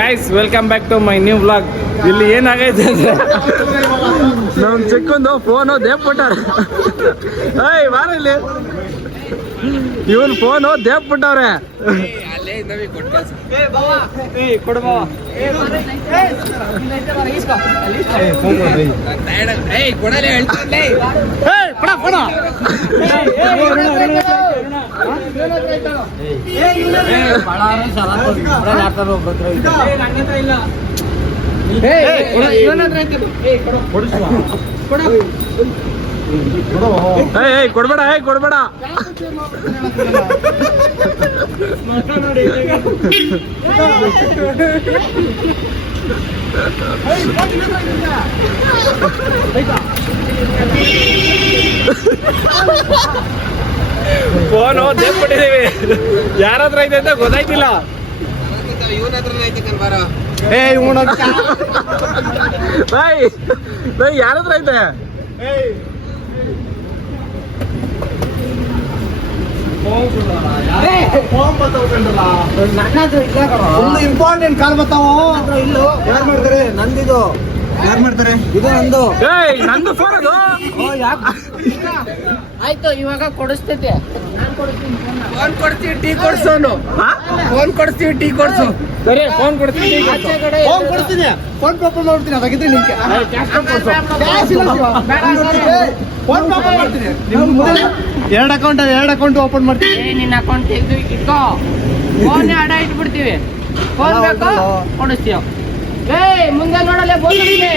Guys welcome back to my new vlog. ಇಲ್ಲಿ ಏನಾಗೈತೆ ಅಂದ್ರೆ ನಮ್ ಚಿಕ್ಕಂದು ಫೋನು ದೇವ್ಬಿಟ್ಟಾರ. ಏಯ್ ಬಾರ ಇಲ್ಲಿ, ಇವನ್ ಫೋನು ದೇವ್ಬಿಟ್ಟವ್ರೆ. ಕೊಡ್ಬೇಡ ಕೊಡ್ಬೇಡ. ಫೋನು ದೇವ್ಬಿಟ್ಟಿದೀವಿ. ಯಾರ ಹತ್ರ ಐತೆ ಅಂತ ಗೊತ್ತಾಯ್ತಿಲ್ಲ. ಯಾರ ಹತ್ರ ಐತೆ? ಇಂಪಾರ್ಟೆಂಟ್ ಕಾಲ್ ಬರ್ತಾವ. ಯಾರು ಮಾಡ್ತಾರೆ? ನಂದಿದು. ಯಾರು ಮಾಡ್ತಾರೆ? ಇದು ನಂದು. ನಂದು ಫೋನ್ ಅದು. ಆಯ್ತು, ಇವಾಗ ಕೊಡಿಸ್ತೈತೆ. ಫೋನ್ ಕೊಡ್ತೀವಿ, ಟೀ ಕೊಡ್ಸೋನು. ಫೋನ್ ಕೊಡ್ತೀವಿ, ಟೀ ಕೊಡ್ಸು. ಸರಿ, ಫೋನ್ ಕೊಡ್ತೀನಿ. ಫೋನ್ ಕೊಡ್ತೀನಿ, ಫೋನ್ ಪೇ ಮಾಡ್ತೀನಿ. ಅದಾಗಿದ್ರೆ ನಿಮ್ಗೆ ಫೋನ್ ಪೇ ಮಾಡ್ತೀನಿ. ಎರಡು ಅಕೌಂಟ್ ಓಪನ್ ಮಾಡ್ತೀನಿ. ನಿನ್ನ ಅಕೌಂಟ್ ತೆಗೆದು ಇಟ್ಕೋ. ಫೋನ್ ಅಡ ಇಟ್ಬಿಡ್ತೀವಿ. ಫೋನ್ ಬೇಕು ಕೊಡಿಸ್ತೀವಿ. ಮುಂದೆ ನೋಡಲ್ಲ ಬೋಲಿಗೆ.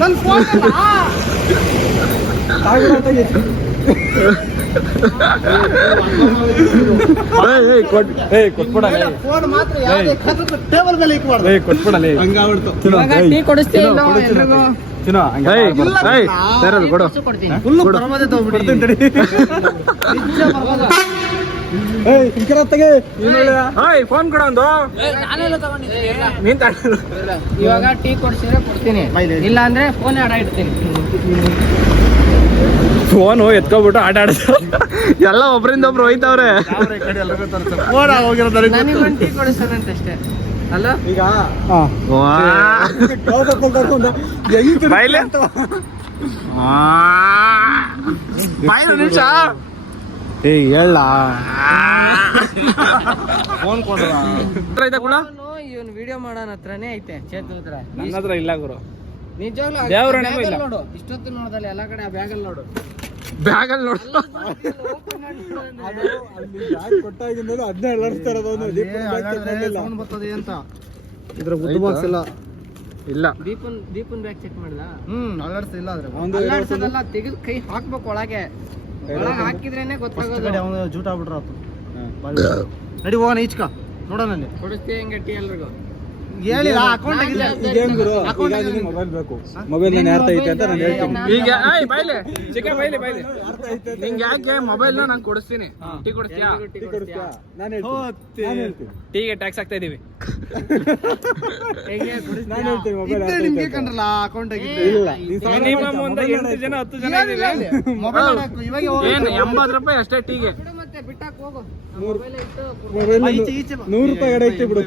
ನನ್ನ ಫೋನ್ ಕೊಟ್ಬಿಡಲ್ಲ. ಫೋನ್ ಮಾತ್ರ ಟೇಬಲ್ ಮೇಲೆ ಇಕ್ಬಾರ್ದು. ಕೊಟ್ಬಿಡಲ್ಲ. ಟೀ ಕೊಡಿಸ್ತೀವಿ. ಕೊಡು. ಫುಲ್ ಬರಮದೆ ತಗೊಂಡ್ಬಿಡ್ತೀನಿ. ಫೋನ್ ಕೊಡ ಒಂದು. ಇವಾಗ ಟೀ ಕೊಡ್ಸಿದ್ರೆ ಕೊಡ್ತೀನಿ, ಇಲ್ಲ ಅಂದ್ರೆ ಫೋನ್ ಅಡ ಇಡ್ತೀನಿ. ಫೋನು ಎತ್ಕೊಬಿಟ್ಟು ಆಟ ಆಡ್ತಾರೆ. ಎಲ್ಲ ಒಬ್ರಿಂದ ಒಬ್ರು ಹೋಯ್ತವ್ರೆ. ನನಗೊಂದು ಟೀ ಕೊಡಿಸ್ತಾನಂತ ಅಷ್ಟೇ ಅಲ್ಲ. ಈಗ ನಿಮಿಷ ಹೇಳ ಫೋನ್ ಕೊಡ್ರ. ಇವನ್ ವಿಡಿಯೋ ಮಾಡೋನ ಹತ್ರನೇ ಐತೆ ಚೇತು ಹತ್ರ. ನನ್ನ ಹತ್ರ ಇಲ್ಲ ಗುರು. ನಿಜವಾಗ್ಲೂ ದೇವ್ರನೇ ಇಲ್ಲ. ನೋಡು, ಇಷ್ಟೊತ್ತು ನೋಡೋದಲ್ಲ ಎಲ್ಲ ಕಡೆ ಆ ಬ್ಯಾಗಲ್ಲಿ ನೋಡು. ಬ್ಯಾಗಲ್ಲಿ ನೋಡು. ಕೊಟ್ಟಾಗಿಂದ ಅದನ್ನೇ ಬರ್ತದೆ ಅಂತ. ಇದ್ರ ಬುದ್ಧ ಬಾಕ್ಸ್ ಇಲ್ಲ. ಇಲ್ಲ. ದೀಪನ್ ಬ್ಯಾಗ್ ಚೆಕ್ ಮಾಡ್ದ. ಅಲ್ಲಾಡ್ಸಿಲ್ಲ. ಅಲ್ಲಾಡ್ಸೋದಲ್ಲ, ತೆಗೆದು ಕೈ ಹಾಕ್ಬೇಕು ಒಳಗೆ. ಒಳಗೆ ಹಾಕಿದ್ರೇನೆ ಗೊತ್ತಾಗೋದು. ಜೂಟ್ ಆಗ್ಬಿಟ್ರ ನಡಿ ಹೋಗೋಣ ಈಚ್ಕ ನೋಡೋಣ. ಕೊಡಿಸ್ತೀವಿ ಹೆಂಗೆ ಟೀ ಎಲ್ರಿಗೂ ಹೇಳಿಲ್ಲ. ಮೊಬೈಲ್ ಬೇಕು. ಮೊಬೈಲ್ ನಾನು ಯಾರ್ತ ಐತೆ ಅಂತ ನಾನು ಹೇಳ್ತೀನಿ. ಈಗ ಬೈಲೆ ಚಿಕ್ಕ ಬೈಲೆ ನಿಂಗೆ ಯಾಕೆ ಮೊಬೈಲ್ ನಾನು ಕೊಡಿಸ್ತೀನಿ. ಟೀ ಕೊಡಿಸ್ತೀಯಾ? ಟೀಗೆ ಟ್ಯಾಕ್ಸ್ ಹಾಕ್ತಾ ಇದೀವಿ. ನಿಮ್ಗೆ ಕಂಡ್ರಲ್ಲ ಅಕೌಂಟ್ ಮಿನಿಮಮ್ ಒಂದು 8 ಜನ 10 ಜನ ಇದೀವಿ. ಮೊಬೈಲ್ ಏನು 80 ರೂಪಾಯಿ ಅಷ್ಟೇ ಟೀಗೆ. ಮತ್ತೆ ಬಿಟ್ಟಾಕ್ ಹೋಗು. 100 ರೂಪಾಯಿ ಗಡೆ ಐತೆ ಬಿಡು.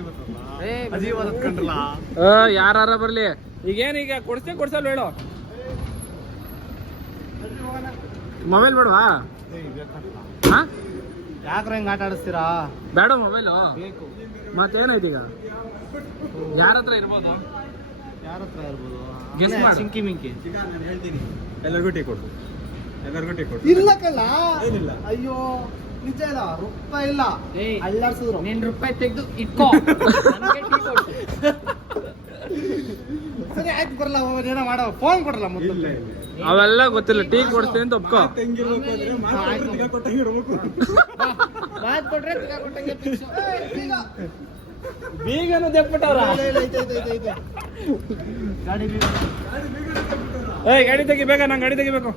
ಯಾರ ಬರ್ಲಿ. ಈಗೇನೀಗ ಕೊಡ್ಸಲ್ ಹೇಳು. ಮೊಬೈಲ್ ಬೇಡವಾ? ಯಾಕ್ರ ಹೆಂಗ್ ಆಟ ಆಡಿಸ್ತೀರಾ? ಬೇಡ ಮೊಬೈಲು. ಮತ್ತೇನಾಯ್ತು ಈಗ? ಯಾರ ಹತ್ರ ಇರ್ಬೋದು? ಯಾರ ಹತ್ರ ಇರ್ಬೋದು? ಗೆಸ್ ಮಾಡು. ಚಿಂಕಿ ಮಿಂಕಿ. ನಾನು ಹೇಳ್ತೀನಿ. ಎಲ್ಲರಿಗೂ ಟೀ ಕೊಡು. ಇಲ್ಲಕ್ಕಲ್ಲ. ಏನಿಲ್ಲ. ಅಯ್ಯೋ ನಿಜ ಇಲ್ಲ. ರೂಪಾಯಿ ಇಲ್ಲ. ಅಲ್ಲಾಡ್ಸಿದ್ರು. ನೀನ್ ರೂಪಾಯಿ ತೆಗೆದು ಇಟ್ಕೋ. ನನಗೆ ಟೀ ಕೊಡು. ಸರಿ ಆಯ್ತು, ಬರಲ್ಲ. ಏನೋ ಮಾಡೋ. ಫೋನ್ ಕೊಡಲ್ಲ ಮೊದಲು. ಅವೆಲ್ಲ ಗೊತ್ತಿಲ್ಲ. ಟೀ ಕೊಡ್ತೀನಿ ಅಂತ ಒಪ್ಕೋ. ಮಾತು ಕೊಟ್ರೆ ತಿರ್ಗಾ ಕೊಟ್ಟಂಗೆ ಫಿಕ್ಸ್. ಬೀಗನು ತೆಗ್ಬಿಟ್ಟವ್ರ. ಗಾಡಿ ತೆಗಿಬೇಕ. ನಂಗೆ ಗಾಡಿ ತೆಗಿಬೇಕು.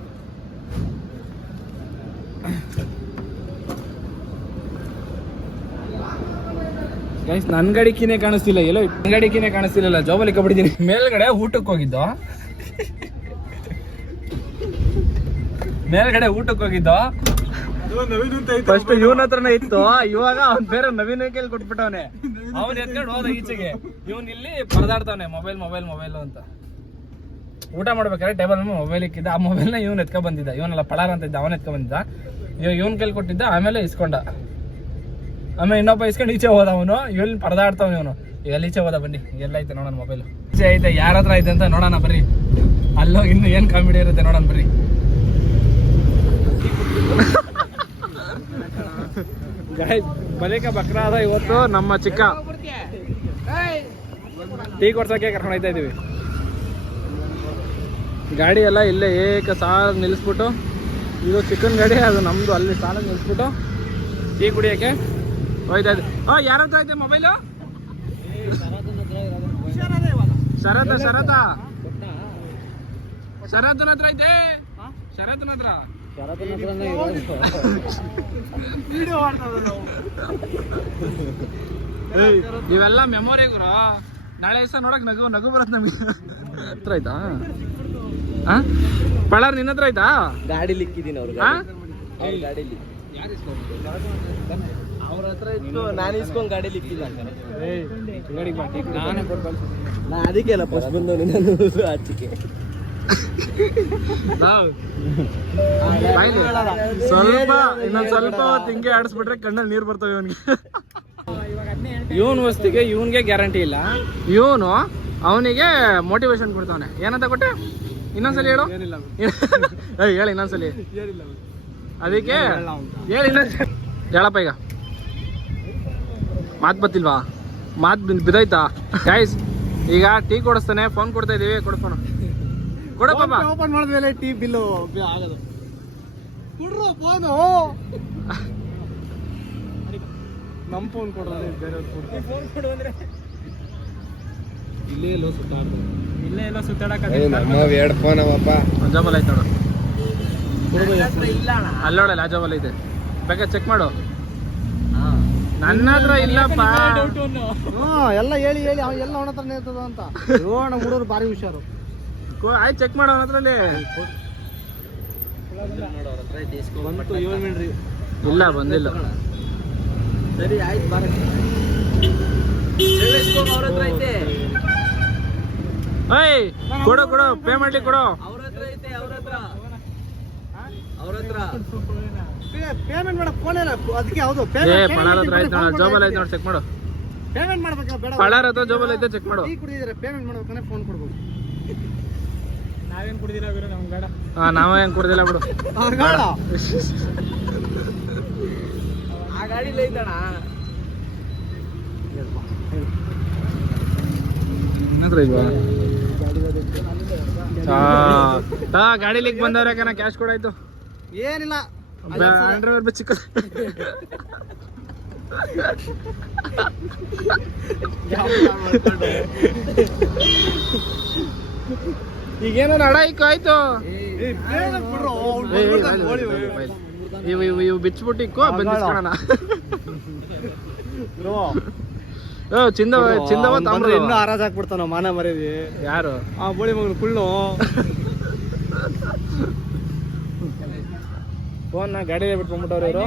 ಗೈಸ್ ನನ್ ಗಾಡಿ ಕೀನೇ ಕಾಣಿಸ್ತಿಲ್ಲ. ಎಲ್ಲೋ ನನ್ ಗಾಡಿ ಕೀನೇ ಕಾಣಿಸ್ತಿಲ್ಲ. ಜಾಬಲ್ಲಿ ಕಬಿಟ್ಟಿದ್ದೀನಿ. ಮೇಲ್ಗಡೆ ಊಟಕ್ಕೆ ಹೋಗಿದ್ದು. ಮೇಲ್ಗಡೆ ಊಟಕ್ಕೆ ಹೋಗಿದ್ದು. ಫಸ್ಟ್ ಇವನ ಹತ್ರನೇ ಇತ್ತು, ಇವಾಗ ಅವ್ನ್ ಬೇರೆ ನವೀನ ಕೈಲಿ ಕೊಟ್ಬಿಟ್ಟವನೆ. ಅವನ್ ಎತ್ಕೊಂಡು ಹೋದ ಈಚೆಗೆ, ಇವನ್ ಇಲ್ಲಿ ಪರದಾಡ್ತಾವನೆ ಮೊಬೈಲ್ ಅಂತ. ಊಟ ಮಾಡ್ಬೇಕಾದ್ರೆ ಟೇಬಲ್ ಮೊಬೈಲ್ ಇಕ್ಕಿದ್ದ, ಆ ಮೊಬೈಲ್ನ ಇವನ್ ಎತ್ಕೊಂಡ್ ಬಂದಿದ್ದ. ಇವನೆಲ್ಲ ಪಳಾರ ಅಂತ ಇದ್ದ, ಅವನ್ ಎತ್ಕೊಂಡ್ ಬಂದಿದ್ದ. ಇವಾಗ ಇವನ್ ಕೈಲಿ ಕೊಟ್ಟಿದ್ದ, ಆಮೇಲೆ ಇಸ್ಕೊಂಡ. ಆಮೇಲೆ ಇನ್ನೊಬ್ಬ ಇಸ್ಕೊಂಡು ಈಚೆ ಹೋದ ಅವನು. ಇವನ್ ಪರದಾಡ್ತಾವ ಇವನು. ಈಗ ಈಚೆ ಹೋದ, ಬನ್ನಿ ಎಲ್ಲ ಐತೆ ನೋಡೋಣ ಮೊಬೈಲ್. ಈಚೆ ಐತೆ, ಯಾರ ಹತ್ರ ಐತೆ ಅಂತ ನೋಡೋಣ ಬರ್ರಿ. ಅಲ್ಲೋ ಇನ್ನು ಏನ್ ಕಾಮಿಡಿ ಇರುತ್ತೆ ನೋಡೋಣ ಬರ್ರಿ. ಬಲಿಕ ಬಕ್ರಾದ ಇವತ್ತು ನಮ್ಮ ಚಿಕ್ಕ ಟೀ ಕೊಡ್ಸಕ್ಕೆ ಕರ್ಕೊಂಡು ಹೋಗ್ತಾ ಇದೀವಿ. ಗಾಡಿ ಎಲ್ಲ ಇಲ್ಲೇ ಸಾಲ ನಿಲ್ಲಿಸ್ಬಿಟ್ಟು, ಇದು ಚಿಕನ್ ಗಾಡಿ, ಅದು ನಮ್ದು ಅಲ್ಲಿ ಸಾಲ ನಿಲ್ಲಿಸ್ಬಿಟ್ಟು ಟೀ ಕುಡಿಯೋಕೆ ಹೋಯ್ತಾ ಇದ್ವಿ. ಯಾರ ಹತ್ರ ಐತೆ ಮೊಬೈಲು? ಶರತ್ನ ಹತ್ರ ಐತೆ. ಶರತ್ನ ಹತ್ರ ಇವೆಲ್ಲ ಮೆಮೊರಿ ಗುರು. ನಾಳೆ ದಿವಸ ನೋಡಕ್ ನಗು ಬರತ್ ನಮ್ಗೆ. ಹತ್ರ ಆಯ್ತಾ ಪಳಾರ್? ನಿನ್ನ ಹತ್ರ ಆಯ್ತಾ? ಗಾಡಿ ಲಿಕ್ಕಿದ್ದೀನಿ ಅವ್ರು ಗಾಡಿಲಿ. ಅವ್ರ ಹತ್ರ ಇತ್ತು, ನಾನು ಇಸ್ಕೊಂಡ್ ಗಾಡಿ ಲಿಕ್ಕಿಲ್ಲ. ನಾ ಅದಕ್ಕೆ ಅಲ್ಲ ಫಸ್ಟ್ ಬಂದವನು ನಾನು ಆಚಿಕೆ. ಸ್ವಲ್ಪ ಇನ್ನೊಂದ್ ಸ್ವಲ್ಪ ಹಿಂಗೆ ಆಡಿಸ್ಬಿಟ್ರೆ ಕಣ್ಣಲ್ಲಿ ನೀರು ಬರ್ತವೆ ಇವನ್ಗೆ. ಇವನ್ ವಸ್ತಿಗೆ ಇವನ್ಗೆ ಗ್ಯಾರಂಟಿ ಇಲ್ಲ. ಇವನು ಅವನಿಗೆ ಮೋಟಿವೇಶನ್ ಕೊಡ್ತಾವನೆ. ಏನಂತ ಕೊಟ್ಟೆ? ಇನ್ನೊಂದ್ಸಲಿ ಹೇಳು. ಹೇಳಿ ಇನ್ನೊಂದ್ಸಲಿ. ಅದಕ್ಕೆ ಹೇಳಿ ಇನ್ನೊಂದ್ಸಲಿ ಹೇಳಪ್ಪ. ಈಗ ಮಾತು ಬತ್ತಿಲ್ವಾ? ಮಾತು ಬಿದ್ದೈತಾ? ಗೈಸ್ ಈಗ ಟೀ ಕೊಡಿಸ್ತಾನೆ, ಫೋನ್ ಕೊಡ್ತಾ ಇದೀವಿ. ಕೊಡು ಫೋನು, ಕೊಡಪ್ಪ. ಓಪನ್ ಮಾಡಿದ್ಮೇಲೆ ಟೀ ಬಿಲ್ಲು ಆಗೋದು. ಕೊಡ್ರು ಫೋನು. ನಮ್ಮ ಫೋನ್ ಕೊಡೋದು ಬೇರೆ ಫೋನ್ ಕೊಡು ಅಂದ್ರೆ ಇಲ್ಲೇ ಎಲ್ಲೋ ಸುತ್ತಾಡಕ್ಕೆ ಎರಡು ಫೋನ್ ಅವಪ್ಪ. ಜಾಬಲ್ ಐತೆ ನೋಡು, ಅಲ್ಲೋಡಲ್ಲ ಜಾಬಲ್ ಐತೆ. ಬೇಕಾ ಚೆಕ್ ಮಾಡು. ನನ್ನ ಹತ್ರ ಇಲ್ಲಪ್ಪ. ಎಲ್ಲ ಹೇಳಿ ಅವ ಎಲ್ಲ ಅವನ ಹತ್ರನೇ ಇರ್ತದ ಅಂತ. ನಮ್ಮ ಹುಡುಗರು ಭಾರಿ ಹುಷಾರು. ಆಯ್ತು ಚೆಕ್ ಮಾಡೋ ಹತ್ರದಲ್ಲಿ. ಇಲ್ಲ ಬಂದಿಲ್ಲ. ಸರಿ ಆಯ್ತು ಬಾರ. ಕೊಡು ಪೇ ಮಾಡ್ಲಿಕ್ಕೆ ಕೊಡು. ಪೇಮೆಂಟ್ ಮಾಡಕ್ ಫೋನ್ ಇಲ್ಲ ಅದಕ್ಕೆ. ಹೌದು ಪಳಾರ್ ಹತ್ರ ಐತೆ ನೋಡ, ಜೋಬಲ್ ಐತೆ ನೋಡಿ, ಚೆಕ್ ಮಾಡು. ಪೇಮೆಂಟ್ ಮಾಡ್ಬೇಕಾ? ಬೇಡ, ಪಳಾರ್ ಹತ್ರ ಜೋಬಲ್ ಐತೆ, ಚೆಕ್ ಮಾಡು. ಟೀ ಕುಡಿದಿದ್ರೆ ಪೇಮೆಂಟ್ ಮಾಡ್ಬೇಕಂದ್ರೆ ಫೋನ್ ಕೊಡ್ಬೋದು. ನಾವೇನ್ ಕುಡಿದಿಲ್ಲ ನಮ್ಗೆ ಬೇಡ. ನಾವೇನ್ ಕುಡ್ದಿಲ್ಲ ಬಿಡು. ಆ ಗಾಡಿ ಐತಣ. ಗಾಡಿಲಿಕ್ ಬಂದವ್ರೆ ಕಣ. ಕ್ಯಾಶ್ ಕೂಡ ಆಯ್ತು. ಏನಿಲ್ಲ, ಅಂಡರ್ವೇರ್ ಚಿಕ್ಕ. ಈಗೇನೋ ಅಡಾಯ್ಕು ಆಯ್ತು. ಇವು ಬಿಚ್ಬಿಟ್ಟು ಇಕ್ಕೋ, ಬಂದಿಸ್ಕೊಳ್ಳೋಣ. ಚಿಂದವ ತಾಮ್ರ ಇನ್ನೂ ಆರಾಜ್ ಹಾಕ್ಬಿಡ್ತಾನ ಮಾನ ಮರೇವಿ. ಯಾರು? ಆ ಬೋಳಿ ಮಗನು ಕುಳ್ಳು. ಫೋನ್ ಗಾಡಿಯಲ್ಲಿ ಬಿಟ್ಕೊಂಡ್ಬಿಟ್ಟವ್ರು ಇವರು.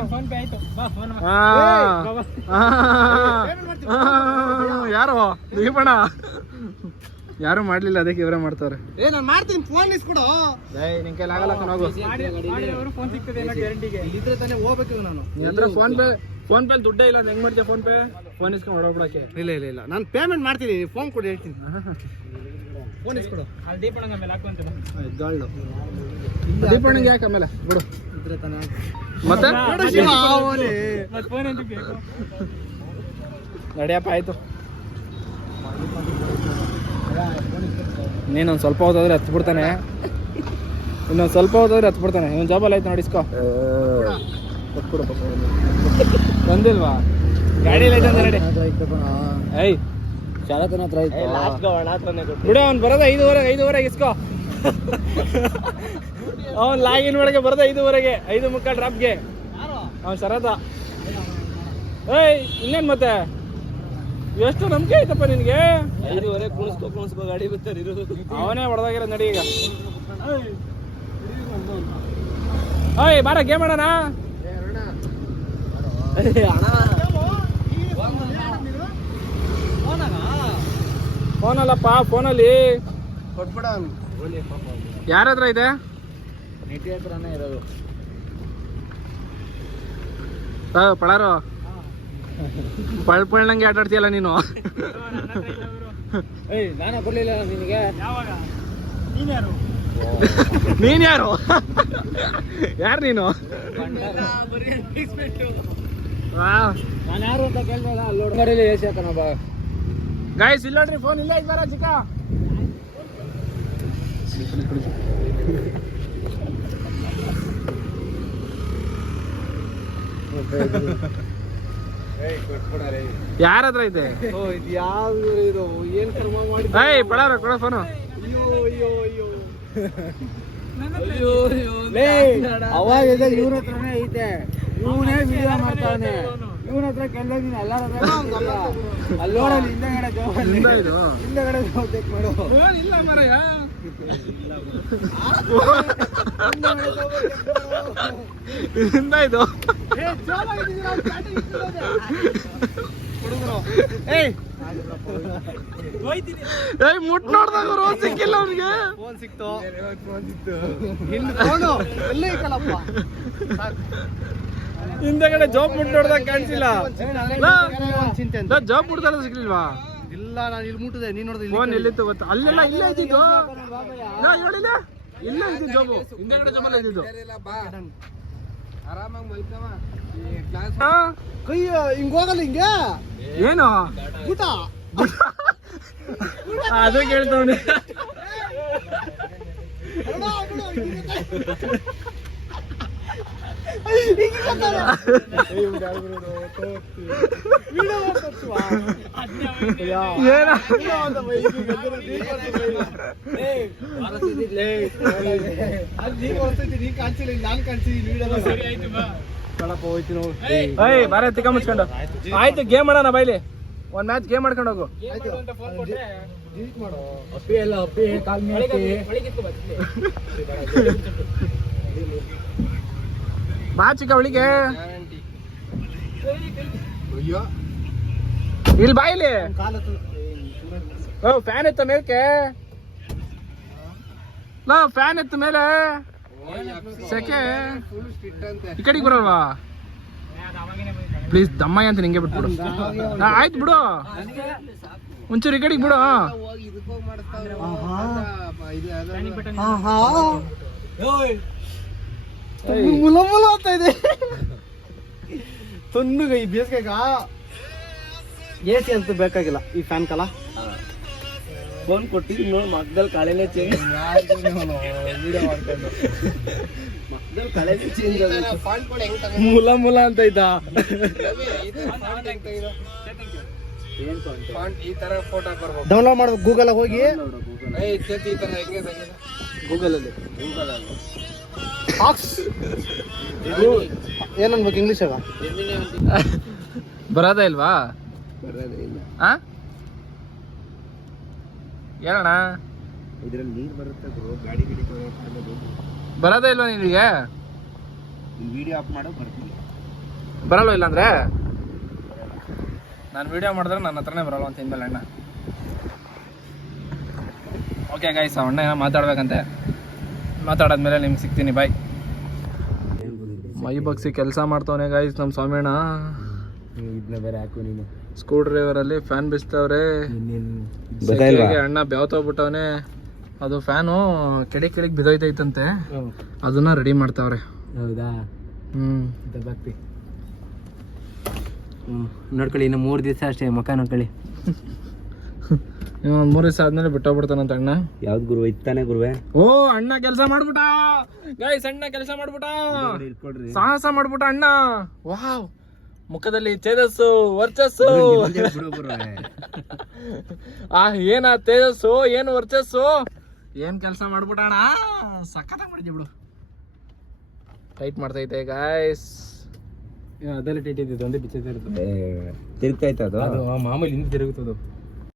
ಯಾರು ದೀಪಣ್ಣ? ಯಾರು ಮಾಡ್ಲಿಲ್ಲ, ಅದಕ್ಕೆ ಇವರೇ ಮಾಡ್ತಾರೆ. ನಾನು ಮಾಡ್ತೀನಿ, ಫೋನ್ ಇಸ್ಕೊಡು. ನಿನ್ ಕೈಲಿ ಆಗಲ್ಲ ಹೋಗು. ಇದ್ರೆ ತಾನೇ ಹೋಗ್ಬೇಕು ನಾನು. ನಿನ್ ಹತ್ರ ಫೋನ್ ಪೇ ದುಡ್ಡೇ ಇಲ್ಲ, ಹೆಂಗ್ ಮಾಡ್ತೀಯ? ಫೋನ್ ಪೇ ಫೋನ್ ಇಸ್ಕೊಂಡು ಹೊಡೋಬಿಡಕ್ಕೆ. ಇಲ್ಲ ನಾನು ಪೇಮೆಂಟ್ ಮಾಡ್ತೀನಿ, ಫೋನ್ ಕೊಡಿ ಹೇಳ್ತೀನಿ. ಫೋನ್ ಇಸ್ಕೊಡು. ಅಲ್ಲಿ ದೀಪಣ್ಣಂಗೆ ಮೇಲೆ ಹಾಕೊಂತೀನಿ. ದೀಪಣ್ಣಂಗೆ ಯಾಕೆ ಆಮೇಲೆ ಬಿಡು. ಇದ್ರೆ ತಾನೇ ಮತ್ತೆ ಫೋನ್ ಅಂತ ಬೇಕು. ನಡಿಯಪ್ಪ ಆಯ್ತು. ನೀನೊಂದು ಸ್ವಲ್ಪ ಹೋದ್ರೆ ಹತ್ತು ಬಿಡ್ತಾನೆ. ಇನ್ನೊಂದು ಸ್ವಲ್ಪ ಹೋದ್ರೆ ಹತ್ತು ಬಿಡ್ತಾನೆ. ಇವನ್ ಜಾಬಲ್ ಆಯ್ತು ನೋಡಿಸ್ಕೊ. ಬಂದಿಲ್ವಾ? ಗಾಡಿ ಐತೆ ರೆಡಿ. ಐ ಶಾರತನ ಹತ್ರ ಬಿಡು. ಅವ್ನು ಬರೋದ 5:15 ಇಸ್ಕೋ. ಅವ್ನು ಲಾಗಿನ್ ಒಳಗೆ ಬರೋದ 5:15, 5:45 ಡ್ರಾಪ್ಗೆ. ಅವ್ನು ಶರತ. ಏಯ್ ಇನ್ನೇನು ಮತ್ತೆ? ಎಷ್ಟು ನಂಬಿಕೆ ಐತಪ್ಪ ನಿನಗೆ? 5:15 ಕುಣಿಸ್ಕೋ ಗಾಡಿ ಬರ್ತಾರೆ. ಅವನೇ ಹೊಡೆದಾಗಿರೋ ನಡಿ ಈಗ. ಓಯ್ ಬಾರ ಗೇಮ್ ಆಡೋಣ. ಫೋನಲ್ಲಪ್ಪ, ಫೋನಲ್ಲಿ ಕೊಟ್ಬಿಡ. ಯಾರ ಹತ್ರ ಇದೆ? ನೆಟ್ಟಿ ಹತ್ರನೇ ಇರೋದು. ಪಳಾರೋ ಪಳ್ಪಳ್ನಂಗೆ ಆಟ ಆಡ್ತೀಯಲ್ಲ ನೀನು. ನಾನು ಕೊಡ್ಲಿಲ್ಲ ನಿನಗೆ. ನೀನ್ ಯಾರು? ಯಾರು ನೀನು? ನಾನು ಯಾರು ಅಂತ ಕೇಳಿದಾಗ ಅಲ್ಲೋಡಿ ಏಸಿ ಹಾಕೋಣ ಬಾ. ಗಾಯ್ಸ್ ಇಲ್ಲ ನೋಡ್ರಿ, ಫೋನ್ ಇಲ್ಲೇ ಇದ್ದಾರ ಚಿಕ್ಕ. ಯಾರ ಹತ್ರ ಇದೆ? ಇದು ಯಾವ್ದು ಇದು? ಏನ್ ಕರ್ಮ ಮಾಡಿ? ಏಯ್ ಪಳಾರ ಕೊಡ ಫೋನು. ಅವಾಗ ಇವ್ರ ಹತ್ರನೇ ಐತೆ. ಇವನೇ ವಿಡಿಯೋ ಮಾಡ್ತಾನೆ. ಇವನ ಹತ್ರ ಕೆಲ್ದಾಗ ನೀನು ಎಲ್ಲಾರ ಅಲ್ಲಿ ನೋಡಲ್ಲಿ ಹಿಂದೆಗಡೆ ಜವಾಬಲ್ಲಿ ಇದು ಹಿಂದೆಗಡೆ ಜವಾಬ್ ಚೆಕ್ ಮಾಡು. ಇಲ್ಲ ಮಾರಾಯ. ಇದರಿಂದ ಇದು ಏಯ್ ಮುಟ್ ನೋಡ್ದಾಗ ರೋಜ್ ಸಿಕ್ಕಿಲ್ಲ ಅವ್ನಿಗೆ. ಫೋನ್ ಸಿಕ್ತು. ಇಲ್ಲಿ ಫೋನು ಎಲ್ಲೇ ಐತಲ್ಲಪ್ಪ. ಹಿಂದೆಗಡೆ ಜಾಬ್ ಮುಟ್ ನೋಡ್ದಾಗ ಕಾಣಿಸಿಲ್ಲ. ಚಿಂತೆ ಅಂತ. ಜಾಬ್ ಮುಟ್ದಾಗ ಸಿಗ್ಲಿಲ್ವಾ? ಇಲ್ಲ ನಾನು ಇಲ್ಲಿ ಮುಟ್ಟಿದೆ. ನೀನ್ ನೋಡಿದ್ರೆ ಫೋನ್ ಎಲ್ಲಿತ್ತು ಗೊತ್ತಾ? ಅಲ್ಲೆಲ್ಲ ಇಲ್ಲೇ ಇದ್ದಿದ್ದು. ಹೇಳಿಲ್ಲ ಇಲ್ಲೇ ಇದ್ದು ಜಾಬು. ಹಿಂದೆಗಡೆ ಜಮಲ್ಲ ಇದ್ದಿದ್ದು. ಆರಾಮಾಗಿ ಮಲ್ಕವ. ಕೈ ಹಿಂಗ್ ಹೋಗಲ್ಲ ಹಿಂಗೆ. ಏನು ಊಟ ಅದು ಕೇಳ್ತವನೆ. ಬಾರ ತಿಕ್ಕ ಮುಚ್ಕೊಂಡು. ಆಯ್ತು ಗೇಮ್ ಮಾಡೋಣ ಬೈಲಿ. ಒಂದ್ ಮ್ಯಾಚ್ ಗೇಮ್ ಮಾಡ್ಕೊಂಡು ಹೋಗು. ಬಾ ಚಿಕ್ಕ ಒಳಿಗೆ. ಇಲ್ಲಿ ಬಾ ಇಲ್ಲಿ. ಫ್ಯಾನ್ ಎತ್ತ ಮೇಲ್ಕೆ. ಫ್ಯಾನ್ ಎತ್ತ ಮೇಲೆ ಸೆಕೆ. ಈ ಕಡೆಗೆ ಬರೋಲ್ವಾ? ಪ್ಲೀಸ್ ದಮ್ಮಯ್ಯ ಅಂತ ನಿಂಗೆ ಬಿಟ್ಬಿಡು. ಆಯ್ತು ಬಿಡು, ಒಂಚೂರು ಈ ಕಡೆಗೆ ಬಿಡು. ಮುಲ ಮುಲ ಅಂತ ಇದೆ. ತಣ್ಣಗ ಈ ಬೇಸಿಗೆಗ ಎಸಿ ಅಂತೂ ಬೇಕಾಗಿಲ್ಲ. ಈ ಫ್ಯಾನ್ ಕಲ ಫೋನ್ ಕೊಟ್ಟಿದ್ದು ನೋಡಿ ಮಗ್ದಲ್ಲಿ ಕಳೆನೇ ಚೇಂಜ್. ವಿಡಿಯೋ ಮಾಡ್ಕೊಂಡು ಮಗ್ದಲ್ಲಿ ಕಳೆನೇ ಚೇಂಜ್ ಆಗುತ್ತೆ. ಮುಲ ಮುಲ ಅಂತ ಇದ್ದ. ಈ ತರ ಫೋಟೋ ಬರ್ಬೋದು. ಡೌನ್ಲೋಡ್ ಮಾಡ್ಬೇಕು ಗೂಗಲ್ ಹೋಗಿ. ಗೂಗಲ್ ಅಲ್ಲಿ ಏನನ್ಬೇಕು ಇಂಗ್ಲೀಷಾಗ? ಬರೋದೇ ಇಲ್ವಾ? ಆ ಹೇಳೋಣ. ಇದ್ರಲ್ಲಿ ನೀರು ಬರುತ್ತೆ ಗಾಡಿ ಗಿಡಿ ಬರೋದೇ ಇಲ್ವಾ ನಿನಗೆ? ವಿಡಿಯೋ ಆಫ್ ಮಾಡೋ ಬರ್ತೀನಿ. ಬರಲ್ವ ಇಲ್ಲಾಂದ್ರೆ? ನಾನು ವಿಡಿಯೋ ಮಾಡಿದ್ರೆ ನನ್ನ ಹತ್ರನೇ ಬರಲ್ವ ಅಂತ ಇನ್ಮೇಲೆ ಅಣ್ಣ. ಓಕೆ ಗೈಸ್, ಅಣ್ಣ ಏನೋ ಮಾತಾಡ್ಬೇಕಂತೆ. ಮಾತಾಡಾದ್ಮೇಲೆ ನಿಮ್ಗೆ ಸಿಗ್ತೀನಿ. ಬಾಯ್. ಮೈ ಬಗ್ಸಿ ಕೆಲಸ ಮಾಡ್ತವನೆ ಗೈಸ್ ನಮ್ಮ ಸ್ವಾಮಿಯಣ್ಣ. ಇದನ್ನ ಬೇರೆ ಹಾಕು ನೀನು. ಸ್ಕ್ರೂ ಡ್ರೈವರಲ್ಲಿ ಫ್ಯಾನ್ ಬಿಸ್ತವ್ರೆ. ಅಣ್ಣ ಬೆವತೋಗ್ಬಿಟ್ಟವನೆ. ಅದು ಫ್ಯಾನು ಕೆಡಿಗೆ ಬಿದ್ದೋಯ್ತೈತಂತೆ. ಅದನ್ನ ರೆಡಿ ಮಾಡ್ತಾವ್ರೆ. ಹೌದಾ? ದಬ್ಬಾಕ್ತಿ. ನೋಡ್ಕೊಳ್ಳಿ, ಇನ್ನು 3 ದಿವಸ ಅಷ್ಟೇ ಮಕ ನೋಡ್ಕೊಳ್ಳಿ. ಇನ್ನೊಂದು 3 ದಿವಸ ಆದ್ಮೇಲೆ ಬಿಟ್ಟೋಗ್ಬಿಡ್ತಾನಂತ ಅಣ್ಣ. ಯಾವ್ದು ಗುರುವೆ? ಇತ್ತಾನೆ ಗುರುವೆ. ಓ ಅಣ್ಣ ಕೆಲಸ ಮಾಡ್ಬಿಟ್ಟ ಗೈಸ್. ಅಣ್ಣ ಕೆಲಸ ಮಾಡ್ಬಿಟ್ಟ, ಸಾಹಸ ಮಾಡ್ಬಿಟ್ಟ ಅಣ್ಣ. ವಾವ್, ಮುಖದಲ್ಲಿ ತೇಜಸ್ಸು, ವರ್ಚಸ್ಸು. ಏನ ತೇಜಸ್ಸು, ಏನು ವರ್ಚಸ್ಸು, ಏನ್ ಕೆಲಸ ಮಾಡ್ಬಿಟ್ಟ ಅಣ್ಣ. ಸಖತ್ತಾಗಿ ಮಾಡಿದ್ವಿ ಬಿಡು. ಟೈಟ್ ಮಾಡ್ತೈತೆ ಗಾಯ್ಸ್. ಅದೆಲ್ಲ ಟೈಟ್ ಇದ್ದಿದ್ದು ಒಂದೇ ಬಿಚ್ಚ ತಿರುಗ್ತಾ ಇತ್ತು. ಅದು ಮಾಮೂಲಿ ಹಿಂದೆ ತಿರುಗುತ್ತದು.